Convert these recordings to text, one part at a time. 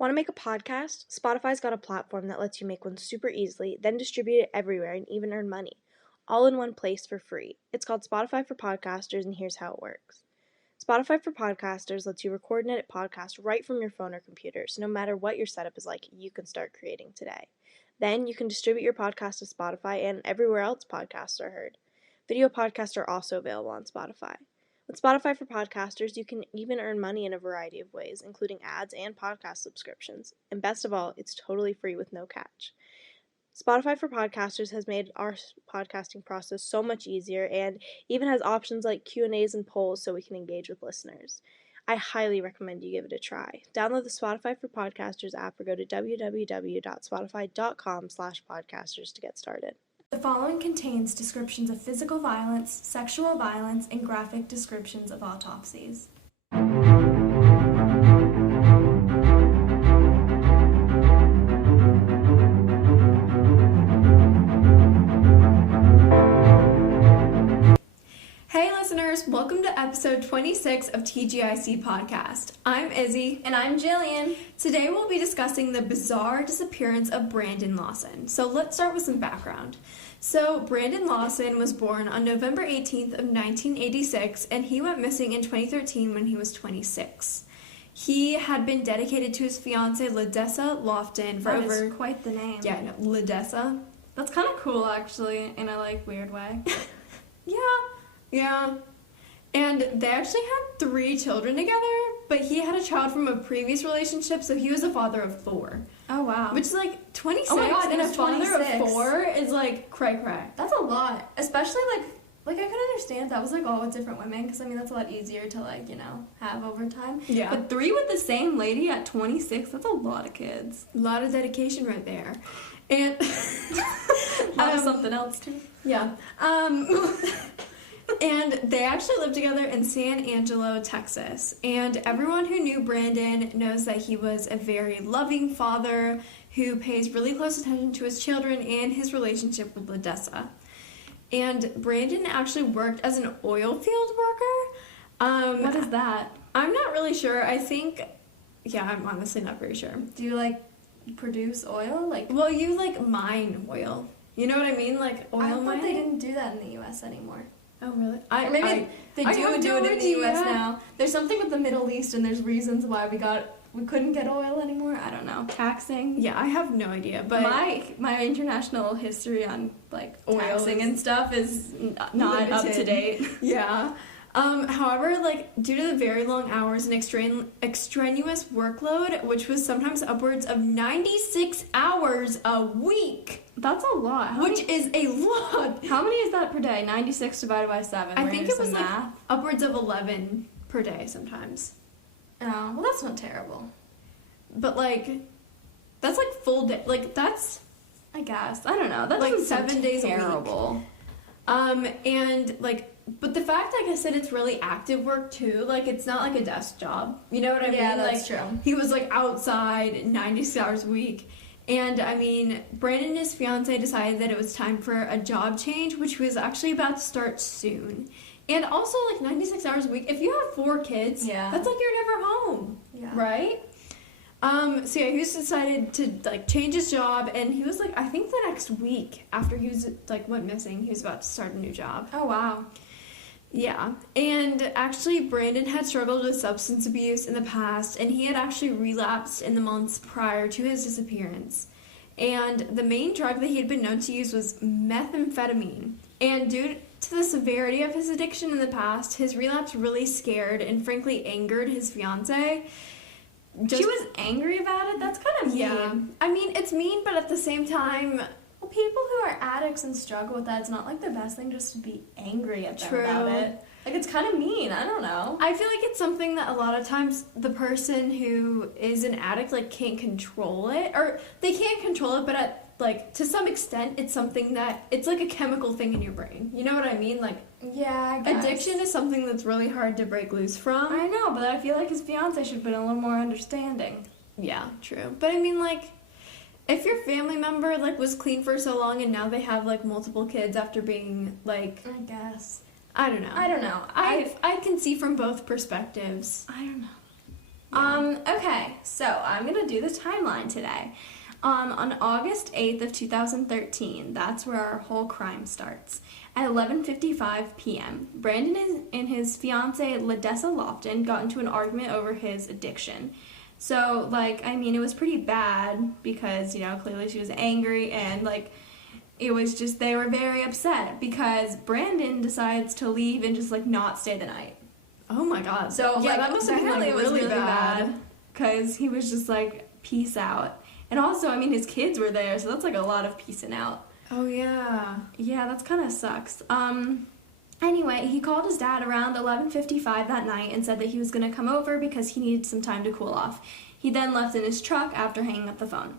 Want to make a podcast? Spotify's got a platform that lets you make one super easily, then distribute it everywhere and even earn money, all in one place for free. It's called Spotify for Podcasters, and here's how it works. Spotify for Podcasters lets you record and edit podcasts right from your phone or computer, so no matter what your setup is like, you can start creating today. Then you can distribute your podcast to Spotify and everywhere else podcasts are heard. Video podcasts are also available on Spotify. With Spotify for Podcasters, you can even earn money in a variety of ways, including ads and podcast subscriptions. And best of all, it's totally free with no catch. Spotify for Podcasters has made our podcasting process so much easier and even has options like Q&As and polls so we can engage with listeners. I highly recommend you give it a try. Download the Spotify for Podcasters app or go to www.spotify.com/podcasters to get started. The following contains descriptions of physical violence, sexual violence, and graphic descriptions of autopsies. Hey listeners, welcome to episode 26 of TGIC Podcast. I'm Izzy. And I'm Jillian. Today we'll be discussing the bizarre disappearance of Brandon Lawson. So let's start with some background. So Brandon Lawson was born on November 18th of 1986, and he went missing in 2013 when he was 26. He had been dedicated to his fiancée, Ledessa Lofton, for That over... is quite the name. Yeah, no, Ledessa. That's kind of cool, actually, in a, weird way. Yeah. And they actually had 3 children together, but he had a child from a previous relationship, so he was a father of 4. Oh, wow. Which is 26 Oh my God, and a he's father 26. of 4 is cray. That's a lot. Especially, I could understand that was, all with different women, because, that's a lot easier to, have over time. Yeah. But 3 with the same lady at 26, that's a lot of kids. A lot of dedication right there. And... something else, too. Yeah. And they actually lived together in San Angelo, Texas. And everyone who knew Brandon knows that he was a very loving father who pays really close attention to his children and his relationship with Ledessa. And Brandon actually worked as an oil field worker. What is that? I'm not really sure. I'm honestly not very sure. Do you, produce oil? Well, you, mine oil. You know what I mean? Oil I mining? thought they didn't do that in the U.S. anymore. Oh, really? Or maybe they do have do no it in the U.S. idea. now. There's something with the Middle East, and there's reasons why we couldn't get oil anymore. I don't know. Taxing. Yeah, I have no idea. But my international history on oil taxing and stuff is not up to date. Yeah. However, due to the very long hours and extraneous workload, which was sometimes upwards of 96 hours a week. That's a lot. Which is a lot. How many is that per day? 96 divided by 7. I think it was upwards of 11 per day sometimes. Oh, well, that's not terrible. But that's full day. That's, I guess. I don't know. That's 7 days terrible. A week. And but the fact, like I said, it's really active work too. It's not a desk job. You know what I mean? Yeah, that's true. He was outside 96 hours a week. And Brandon and his fiance decided that it was time for a job change, which was actually about to start soon. And also 96 hours a week. If you have 4 kids, yeah, that's you're never home. Yeah. Right? So yeah, he was decided to change his job, and he was I think the next week after he was went missing, he was about to start a new job. Oh wow. Yeah, and actually Brandon had struggled with substance abuse in the past, and he had actually relapsed in the months prior to his disappearance. And the main drug that he had been known to use was methamphetamine. And due to the severity of his addiction in the past, his relapse really scared and frankly angered his fiancée. She was angry about it? That's kind of mean. Yeah. It's mean, but at the same time... Well, people who are addicts and struggle with that, it's not the best thing just to be angry at them about it. It's kind of mean. I don't know. I feel it's something that a lot of times the person who is an addict, can't control it. Or they can't control it, but at, to some extent, it's something that... It's a chemical thing in your brain. You know what I mean? Yeah, I guess. Addiction is something that's really hard to break loose from. I know, but I feel his fiancé should have been a little more understanding. Yeah, true. But if your family member, was clean for so long and now they have, multiple kids after being, I guess. I don't know. I don't know. I can see from both perspectives. I don't know. Okay, so I'm gonna do the timeline today. On August 8th of 2013, that's where our whole crime starts. At 11:55 p.m., Brandon and his fiancée, Ladessa Lofton, got into an argument over his addiction. So, it was pretty bad because, clearly she was angry and, it was just, they were very upset because Brandon decides to leave and just, not stay the night. Oh my god. So, that must have been, really bad. Because he was just, peace out. And also, his kids were there, so that's, a lot of peacing out. Oh, yeah. Yeah, that's kind of sucks. Anyway, he called his dad around 11:55 that night and said that he was going to come over because he needed some time to cool off. He then left in his truck after hanging up the phone.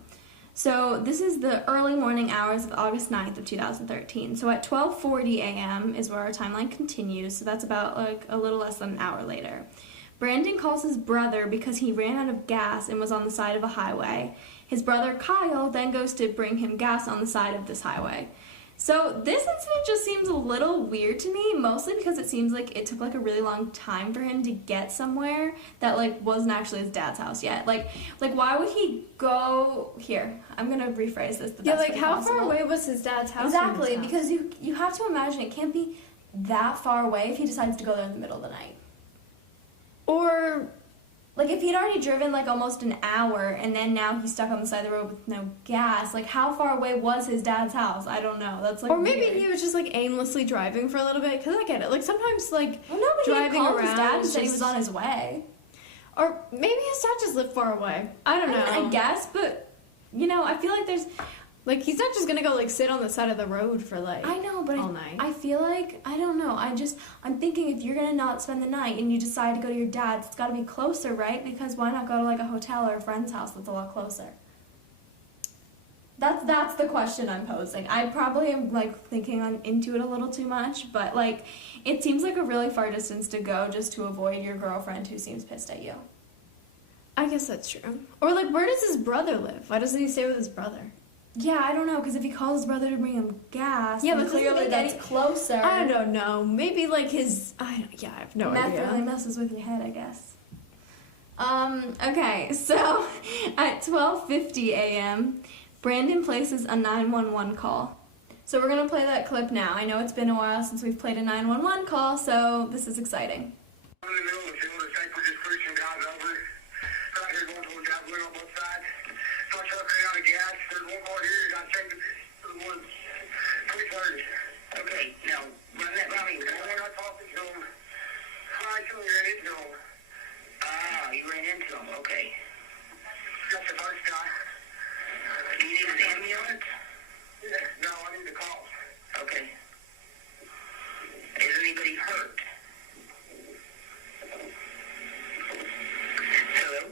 So this is the early morning hours of August 9th of 2013. So at 12:40 a.m. is where our timeline continues, so that's about a little less than an hour later. Brandon calls his brother because he ran out of gas and was on the side of a highway. His brother Kyle then goes to bring him gas on the side of this highway. So this incident just seems a little weird to me, mostly because it seems like it took a really long time for him to get somewhere that wasn't actually his dad's house yet. Why would he go here? I'm gonna rephrase this the best way how possible. far away was his dad's house? Exactly, because you have to imagine it can't be that far away if he decides to go there in the middle of the night. Or if he'd already driven almost an hour and then now he's stuck on the side of the road with no gas, how far away was his dad's house? I don't know. That's or maybe weird. he was just aimlessly driving for a little bit, because I get it. Sometimes well, no, but driving he called around his dad and is said he just- was on his way. Or maybe his dad just lived far away. I don't know. I guess, but I feel like there's he's not just gonna go sit on the side of the road for I know, but all night. I feel I don't know. I'm thinking if you're gonna not spend the night and you decide to go to your dad's, it's gotta be closer, right? Because why not go to a hotel or a friend's house that's a lot closer? That's the question I'm posing. I probably am thinking into it a little too much, but it seems like a really far distance to go just to avoid your girlfriend who seems pissed at you. I guess that's true. Or where does his brother live? Why doesn't he stay with his brother? Yeah, I don't know, because if he calls his brother to bring him gas, Yeah, then but clearly that's closer. I don't know. Maybe his. I have no Meth idea. really messes with your head, I guess. Okay, so at 12:50 a.m., Brandon places a 911 call. So we're gonna play that clip now. I know it's been a while since we've played a 911 call, so this is exciting. I'm in the middle of the field. It's like we're just pushing guys over. Right here going towards that blue on both sides. My truck ran out of gas. There's one more here. I checked it for the woods. 3:30. Okay, now run that by me. We're not talking to him. I told you ran into him. Ah, you ran into him. Okay. That's the first guy. Do you need an ambulance? Yeah. No, I need the call. Okay. Is anybody hurt? Hello?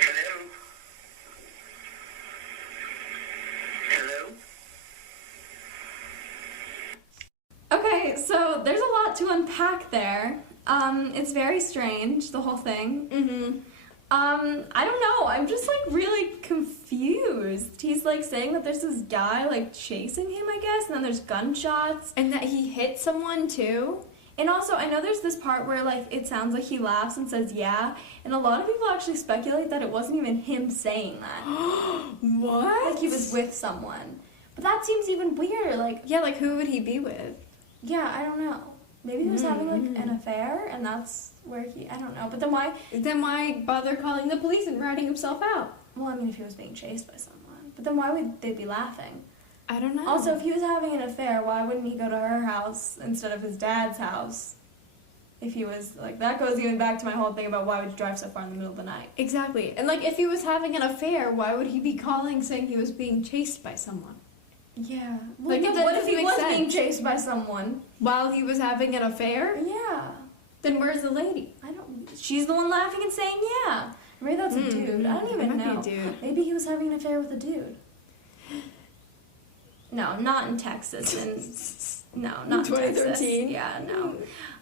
Hello? Hello? Okay, so there's a lot to unpack there. It's very strange, the whole thing. Mm-hmm. I don't know. I'm just really confused. He's saying that there's this guy chasing him, I guess, and then there's gunshots. And that he hit someone too? And also, I know there's this part where it sounds like he laughs and says yeah, and a lot of people actually speculate that it wasn't even him saying that. What? He was with someone. But that seems even weirder. Yeah, who would he be with? Yeah, I don't know. Maybe he was having an affair, and that's where I don't know. But then why? Then why bother calling the police and ratting himself out? Well, if he was being chased by someone. But then why would they be laughing? I don't know. Also, if he was having an affair, why wouldn't he go to her house instead of his dad's house? If he was, that goes even back to my whole thing about why would you drive so far in the middle of the night. Exactly. And, if he was having an affair, why would he be calling saying he was being chased by someone? Yeah. What if he was being chased by someone? While he was having an affair? Yeah. Then where's the lady? She's the one laughing and saying yeah. Maybe that's a dude. I don't even It might know. be a dude. Maybe he was having an affair with a dude. No, not in Texas. No, not in 2013? Texas. Yeah, no.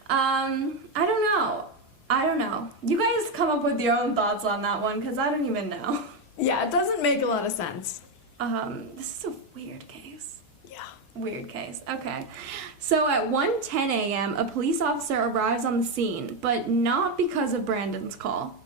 I don't know. You guys come up with your own thoughts on that one, because I don't even know. Yeah, it doesn't make a lot of sense. This is a weird case. Yeah. Weird case. Okay. So at 1:10 a.m., a police officer arrives on the scene, but not because of Brandon's call.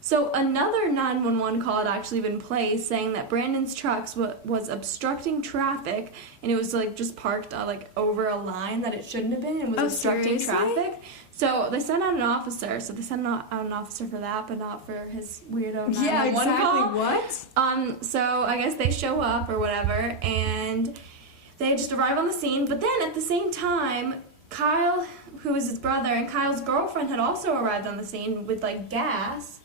So another 911 call had actually been placed saying that Brandon's truck was obstructing traffic, and it was like just parked like over a line that it shouldn't have been, and was obstructing traffic. So they sent out an officer. So they sent out an officer for that, but not for his weirdo 911 call. What? So I guess they show up or whatever, and they just arrive on the scene. But then at the same time, Kyle, who was his brother, and Kyle's girlfriend had also arrived on the scene with like gas.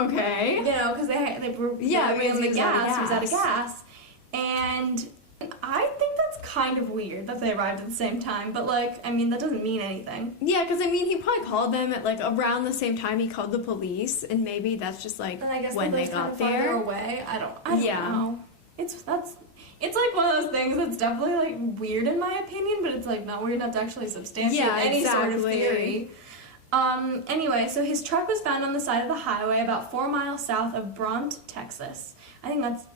Okay. You know, because they were because the gas. He was out of gas, and I think that's kind of weird that they arrived at the same time. But like, I mean, that doesn't mean anything. Yeah, because I mean, he probably called them at like around the same time he called the police, and maybe that's just like And I guess when they got there. Away. I don't know. It's like one of those things that's definitely like weird in my opinion, but it's like not weird enough to actually substantiate any sort of theory. Anyway, so his truck was found on the side of the highway about 4 miles south of Bront, Texas. I think that's...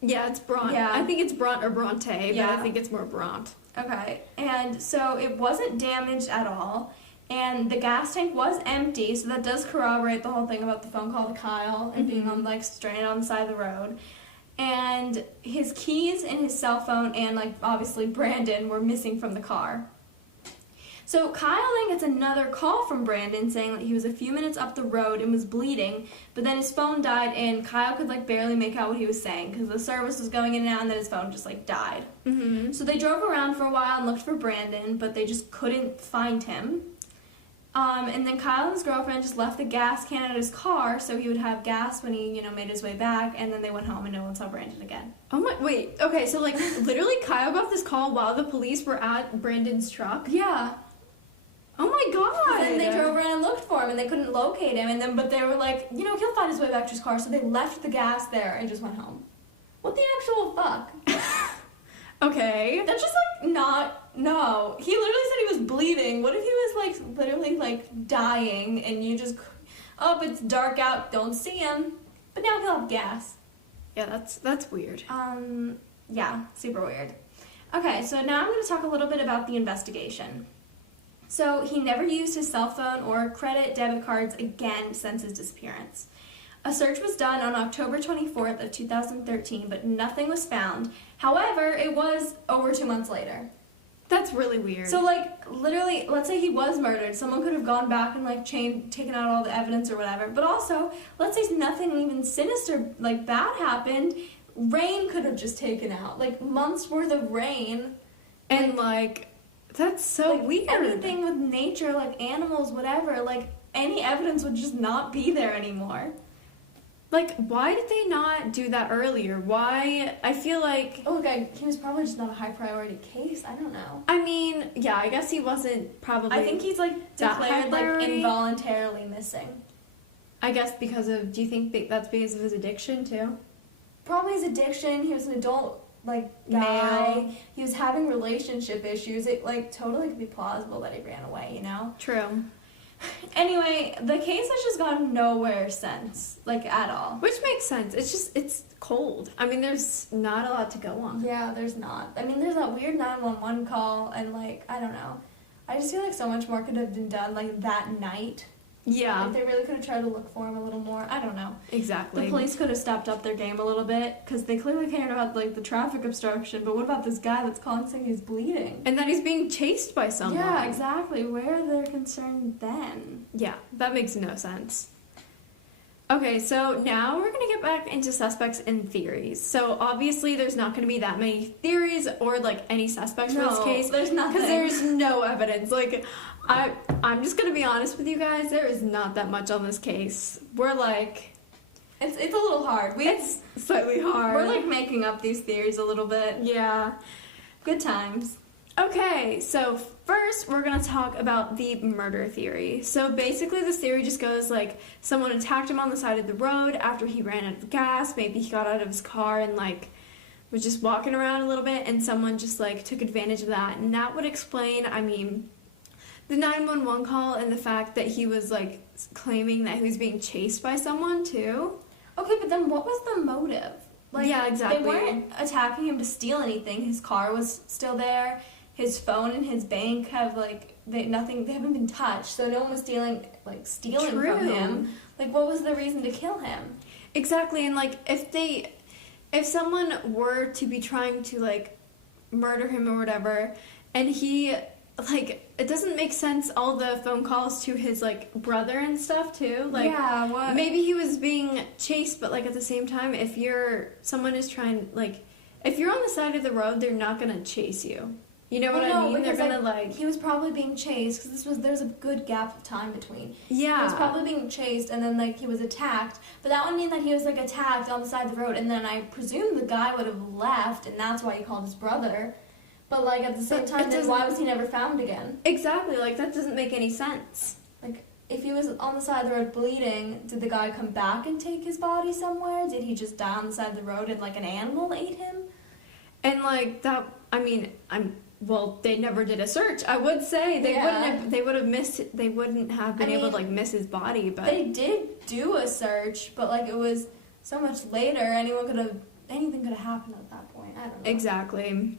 Yeah, it's Bront. Yeah. I think it's Bront or Bronte, Yeah. but I think it's more Bront. Okay, and so it wasn't damaged at all, and the gas tank was empty, so that does corroborate the whole thing about the phone call to Kyle and being on, like, stranded on the side of the road. And his keys and his cell phone and, like, obviously Brandon were missing from the car. So Kyle then gets another call from Brandon saying that he was a few minutes up the road and was bleeding, but then his phone died and Kyle could like barely make out what he was saying because the service was going in and out and then his phone just like died. Mm-hmm. So they drove around for a while and looked for Brandon, but they just couldn't find him. And then Kyle and his girlfriend just left the gas can at his car so he would have gas when he, made his way back, and then they went home and no one saw Brandon again. Oh my, wait, okay, so like literally Kyle got this call while the police were at Brandon's truck? Yeah. Oh my god! And then they drove around and looked for him, and they couldn't locate him. But they were like, he'll find his way back to his car. So they left the gas there and just went home. What the actual fuck? Okay. That's just like no. He literally said he was bleeding. What if he was like literally like dying, and you just, it's dark out, don't see him. But now he'll have gas. Yeah, that's weird. Yeah, super weird. Okay, so now I'm going to talk a little bit about the investigation. So he never used his cell phone or credit debit cards again since his disappearance. A search was done on October 24th of 2013, but nothing was found. However, it was over 2 months later. That's really weird. So, like, literally, let's say he was murdered. Someone could have gone back and, like, taken out all the evidence or whatever. But also, let's say nothing even sinister, like, bad happened. Rain could have just taken out. Like, months worth of rain. And, like, that's so weird. Anything with nature, like animals, whatever, like any evidence would just not be there anymore. Like, why did they not do that earlier? Why? I feel like... Oh, okay, he was probably just not a high priority case. I don't know. I mean, yeah, I guess he wasn't probably... I think he's, like, declared, like, involuntarily missing. I guess because of... Do you think that's because of his addiction, too? Probably his addiction. He was an adult, like, guy. Male. He was having relationship issues. It, like, totally could be plausible that he ran away, True. Anyway, the case has just gone nowhere since, like, at all. Which makes sense. It's cold. I mean, there's not a lot to go on. Yeah, there's not. I mean, there's that weird 911 call, and, like, I don't know. I just feel like so much more could have been done, like, that night. Yeah. Like, they really could have tried to look for him a little more. I don't know. Exactly. The police could have stepped up their game a little bit, because they clearly cared about, like, the traffic obstruction, but what about this guy that's calling saying he's bleeding? And that he's being chased by someone. Yeah, exactly. Where are their concerns then? Yeah, that makes no sense. Okay, so now we're going to get back into suspects and theories. So obviously there's not going to be that many theories or, like, any suspects for this case. There's nothing. Because there's no evidence. Like, I'm just going to be honest with you guys. There is not that much on this case. We're, like... It's a little hard. It's slightly hard. We're, like, making up these theories a little bit. Yeah. Good times. Okay, so first we're going to talk about the murder theory. So basically this theory just goes like someone attacked him on the side of the road after he ran out of gas. Maybe he got out of his car and like was just walking around a little bit and someone just like took advantage of that. And that would explain, I mean, the 911 call and the fact that he was like claiming that he was being chased by someone too. Okay, but then what was the motive? Like, yeah, exactly. They weren't attacking him to steal anything. His car was still there. His phone and his bank have, like, they haven't been touched, so no one was stealing True. from him. Like, what was the reason to kill him? Exactly, and, like, if someone were to be trying to, like, murder him or whatever, and he, like, it doesn't make sense, all the phone calls to his, like, brother and stuff, too. Like, yeah, what? Maybe he was being chased, but, like, at the same time, if someone is trying, like, if you're on the side of the road, they're not gonna chase you. You know what I mean? They're gonna, like... He was probably being chased, because there's a good gap of time between. Yeah. He was probably being chased, and then, like, he was attacked. But that would mean that he was, like, attacked on the side of the road, and then I presume the guy would have left, and that's why he called his brother. But, like, at the same time, then why was he never found again? Exactly, like, that doesn't make any sense. Like, if he was on the side of the road bleeding, did the guy come back and take his body somewhere? Did he just die on the side of the road and, like, an animal ate him? And, like, that... I mean, well, they never did a search. I would say they wouldn't have been able to, like, miss his body, but they did do a search, but, like, it was so much later. Anything could have happened at that point. I don't know. Exactly.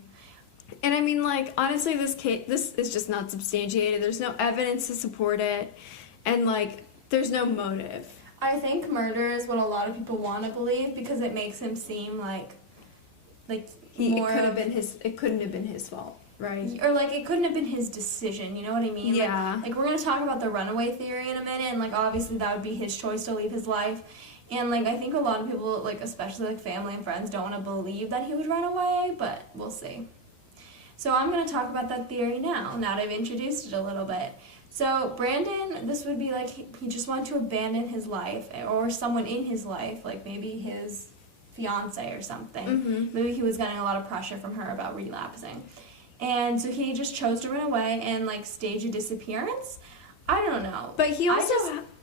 And I mean, like, honestly, this is just not substantiated. There's no evidence to support it, and, like, there's no motive. I think murder is what a lot of people want to believe, because it makes him seem like it couldn't have been his fault. Right. Or, like, it couldn't have been his decision, you know what I mean? Yeah. Like, we're going to talk about the runaway theory in a minute, and, like, obviously that would be his choice to leave his life. And, like, I think a lot of people, like, especially, like, family and friends, don't want to believe that he would run away, but we'll see. So I'm going to talk about that theory now that I've introduced it a little bit. So Brandon, this would be, like, he just wanted to abandon his life, or someone in his life, like, maybe his fiance or something. Mm-hmm. Maybe he was getting a lot of pressure from her about relapsing. And so he just chose to run away and, like, stage a disappearance. I don't know. But he also,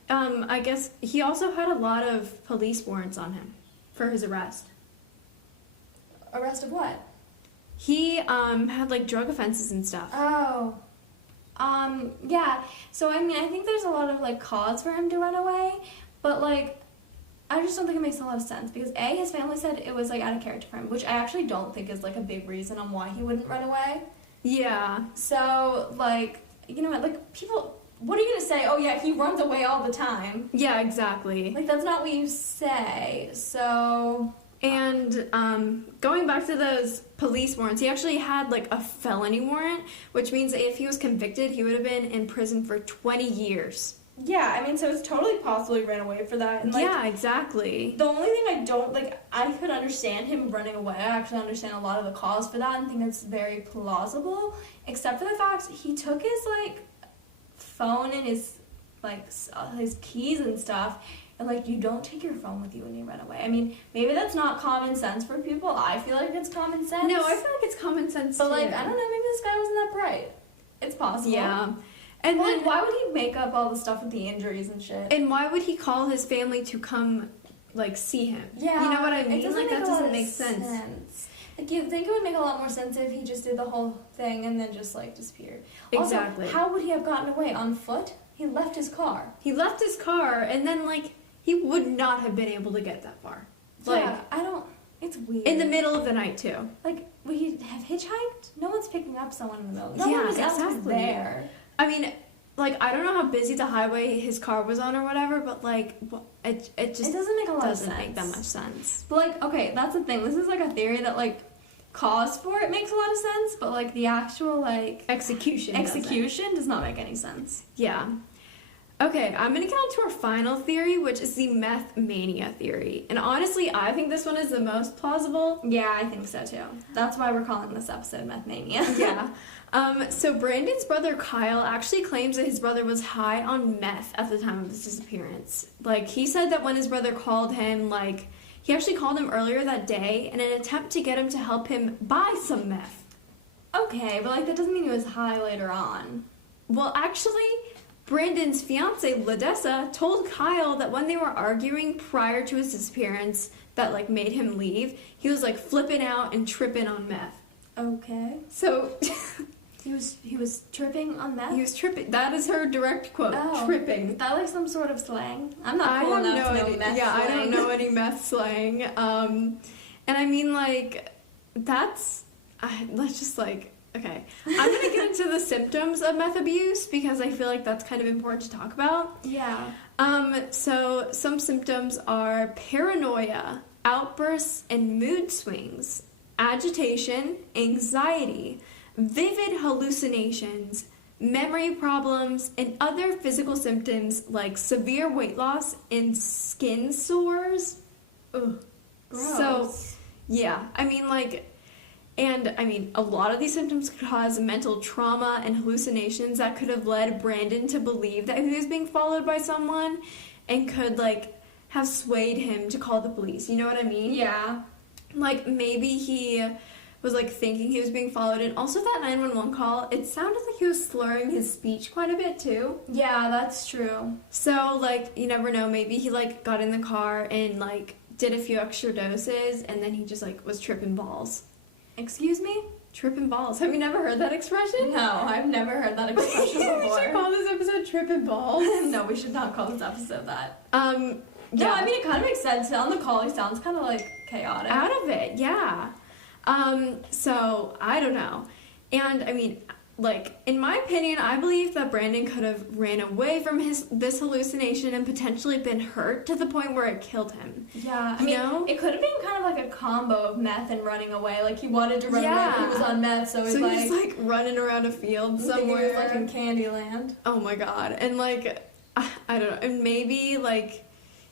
I guess, he also had a lot of police warrants on him for his arrest. Arrest of what? He had, like, drug offenses and stuff. Oh. Yeah. So, I mean, I think there's a lot of, like, cause for him to run away. But, like, I just don't think it makes a lot of sense. Because, A, his family said it was, like, out of character for him. Which I actually don't think is, like, a big reason on why he wouldn't run away. Yeah. So, like, you know what? Like, people... What are you going to say? Oh, yeah, he runs away all the time. Yeah, exactly. Like, that's not what you say. So... And going back to those police warrants, he actually had, like, a felony warrant, which means that if he was convicted, he would have been in prison for 20 years. Yeah, I mean, so it's totally possible he ran away for that. And, like, yeah, exactly. The only thing I don't, like, I could understand him running away. I actually understand a lot of the cause for that and think it's very plausible, except for the fact he took his, like, phone and his, like, his keys and stuff. And, like, you don't take your phone with you when you run away. I mean, maybe that's not common sense for people. I feel like it's common sense. No, I feel like it's common sense, but, too. like, I don't know, maybe this guy wasn't that bright. It's possible. Yeah. And well, then, like, why would he make up all the stuff with the injuries and shit? And why would he call his family to come, like, see him? Yeah. You know what I mean? Like, that doesn't make sense. Like, you think it would make a lot more sense if he just did the whole thing and then just, like, disappeared. Exactly. Also, how would he have gotten away? On foot? He left his car. He left his car, and then, like, he would not have been able to get that far. Like, yeah, I don't... It's weird. In the middle of the night, too. Like, would he have hitchhiked? No one's picking up someone in the middle. No one else was there. I mean, like, I don't know how busy the highway his car was on or whatever, but, like, it just... It doesn't make a lot of sense. Doesn't make that much sense. But, like, okay, that's the thing. This is, like, a theory that, like, cause for it makes a lot of sense, but, like, the actual, like... Execution does not make any sense. Yeah. Okay, I'm going to get on to our final theory, which is the Meth Mania theory. And honestly, I think this one is the most plausible. Yeah, I think so too. That's why we're calling this episode Meth Mania. Yeah. So Brandon's brother Kyle actually claims that his brother was high on meth at the time of his disappearance. Like, he said that when his brother called him, like, he actually called him earlier that day in an attempt to get him to help him buy some meth. Okay, but, like, that doesn't mean he was high later on. Well, actually... Brandon's fiance, Ladessa, told Kyle that when they were arguing prior to his disappearance that, like, made him leave, he was, like, flipping out and tripping on meth. Okay. So... he was tripping on meth? He was tripping. That is her direct quote. Oh. Tripping. Is that, like, some sort of slang? I'm not cool enough to know meth slang. Yeah, I don't know any meth slang. And I mean, like, let's just, like, okay. I'm going to get into the symptoms of meth abuse because I feel like that's kind of important to talk about. Yeah. So some symptoms are paranoia, outbursts and mood swings, agitation, anxiety, vivid hallucinations, memory problems, and other physical symptoms like severe weight loss and skin sores. Ugh. Gross. So, yeah, I mean, like, and I mean, a lot of these symptoms could cause mental trauma and hallucinations that could have led Brandon to believe that he was being followed by someone and could, like, have swayed him to call the police. You know what I mean? Yeah. Like, maybe he was, like, thinking he was being followed. And also that 911 call, it sounded like he was slurring his speech quite a bit, too. Yeah, that's true. So, like, you never know. Maybe he, like, got in the car and, like, did a few extra doses, and then he just, like, was tripping balls. Excuse me? Tripping balls. Have you never heard that expression? No, I've never heard that expression before. We should call this episode Tripping Balls. No, we should not call this episode that. Yeah. No, I mean, it kind of makes sense. On the call, he sounds kind of, like, chaotic. Out of it, yeah. So, I don't know. And, I mean, like, in my opinion, I believe that Brandon could have ran away from this hallucination and potentially been hurt to the point where it killed him. Yeah, I mean, it could have been kind of like a combo of meth and running away. Like, he wanted to run away, but he was on meth, so he's like running around a field somewhere. He was, like, in Candyland. Oh my god. And, like, I don't know. And maybe, like,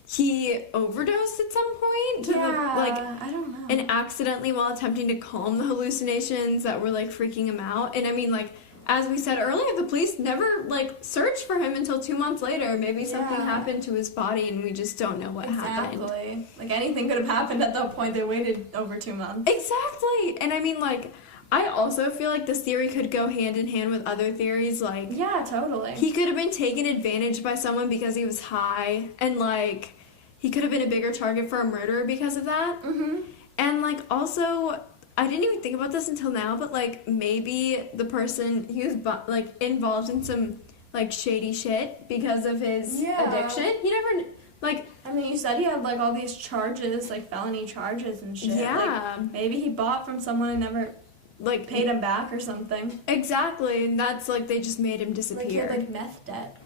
he overdosed at some point. I don't know. And accidentally, while attempting to calm the hallucinations that were, like, freaking him out. And I mean, like, as we said earlier, the police never, like, searched for him until 2 months later. Maybe something happened to his body and we just don't know what happened. Exactly. Like, anything could have happened at that point. They waited over 2 months. Exactly. And I mean, like, I also feel like this theory could go hand in hand with other theories. Like, yeah, totally. He could have been taken advantage by someone because he was high. And, like, he could have been a bigger target for a murderer because of that. Mm-hmm. And, like, also, I didn't even think about this until now, but, like, maybe the person, he was, like, involved in some, like, shady shit because of his addiction. He never, like... I mean, you said he had, like, all these charges, like, felony charges and shit. Yeah. Like, maybe he bought from someone and never, like, paid him back or something. Exactly. And that's, like, they just made him disappear. Like, he had, like, meth debt.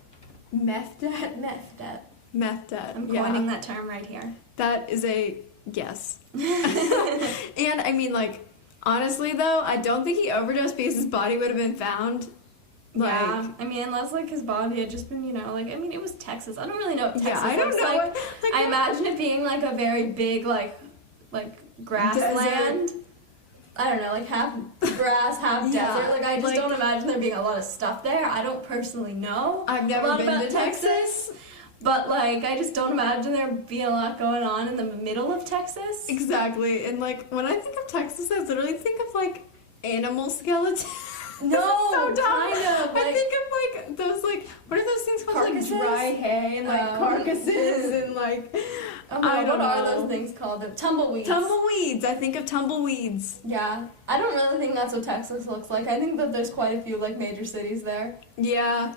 Meth debt? Meth debt. Meth debt. I'm coining that term right here. That is a yes. And, I mean, like, honestly, though, I don't think he overdosed because his body would have been found. Like, yeah, I mean, unless, like, his body had just been, you know, like, I mean, it was Texas. I don't really know what Texas I don't looks know like. what, I imagine it being, like, a very big, like grassland. I don't know, like, half grass, half desert. Like, I just don't imagine there being a lot of stuff there. I don't personally know. I've never been to Texas. But, like, I just don't imagine there being a lot going on in the middle of Texas. Exactly. And, like, when I think of Texas, I literally think of, like, animal skeletons. No, so dumb. kind of. Like, I think of, like, those, like, what are those things called? Carcasses? Like, dry hay and, like, carcasses and, like, I don't know. What are those things called? Tumbleweeds. Tumbleweeds. I think of tumbleweeds. Yeah. I don't really think that's what Texas looks like. I think that there's quite a few, like, major cities there. Yeah.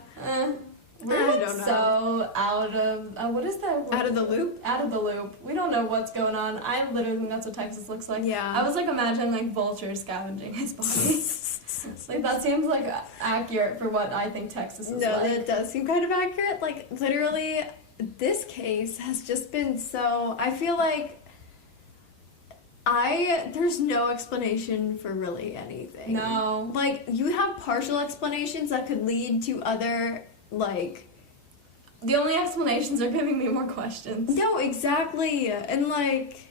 We're I don't know. So out of, what is that word? Out of the loop? Out of the loop. We don't know what's going on. I literally think that's what Texas looks like. Yeah. I was, like, imagining, like, vultures scavenging his body. Like, that seems, like, accurate for what I think Texas is like. No, that does seem kind of accurate. Like, literally, this case has just been so... I feel like there's no explanation for really anything. No. Like, you have partial explanations that could lead to other, like... The only explanations are giving me more questions. No, exactly. And, like...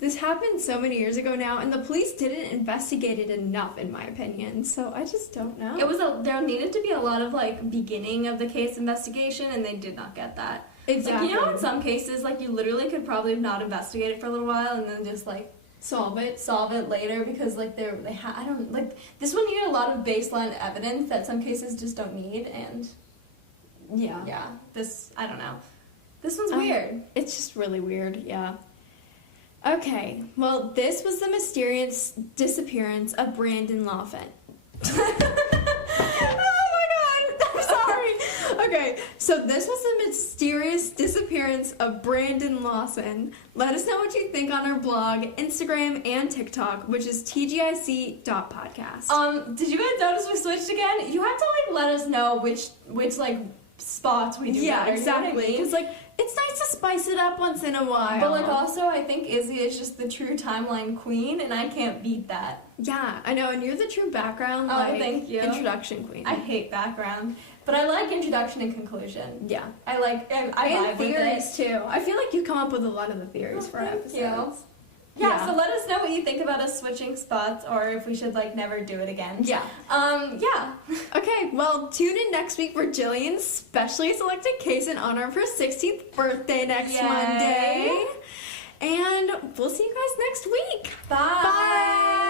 This happened so many years ago now, and the police didn't investigate it enough, in my opinion. So I just don't know. There needed to be a lot of, like, beginning of the case investigation, and they did not get that. Exactly. Like, you know, in some cases, like, you literally could probably not investigate it for a little while, and then just, like, solve it later, because, like, this one needed a lot of baseline evidence that some cases just don't need, and yeah, I don't know. This one's weird. It's just really weird, yeah. Okay, well, this was the mysterious disappearance of Brandon Lawson. Oh my god, I'm sorry. Okay, so this was the mysterious disappearance disappearance of Brandon Lawson. Let us know what you think on our blog, Instagram, and TikTok, which is tgic.podcast. Did you guys notice we switched again? You have to let us know which spots we do better. Exactly. You know what I mean? Because it's nice to spice it up once in a while. But also, I think Izzy is just the true timeline queen, and I can't beat that. Yeah, I know, and you're the true background, thank you. introduction queen. I hate background, but I like introduction and conclusion. Yeah. I vibe theories, with it. too. I feel like you come up with a lot of the theories for our Thank episodes. you. Yeah, so let us know what you think about us switching spots, or if we should never do it again. Yeah. Yeah. Okay, well, tune in next week for Jillian's specially selected case in honor of her 16th birthday next Monday. And we'll see you guys next week. Bye. Bye.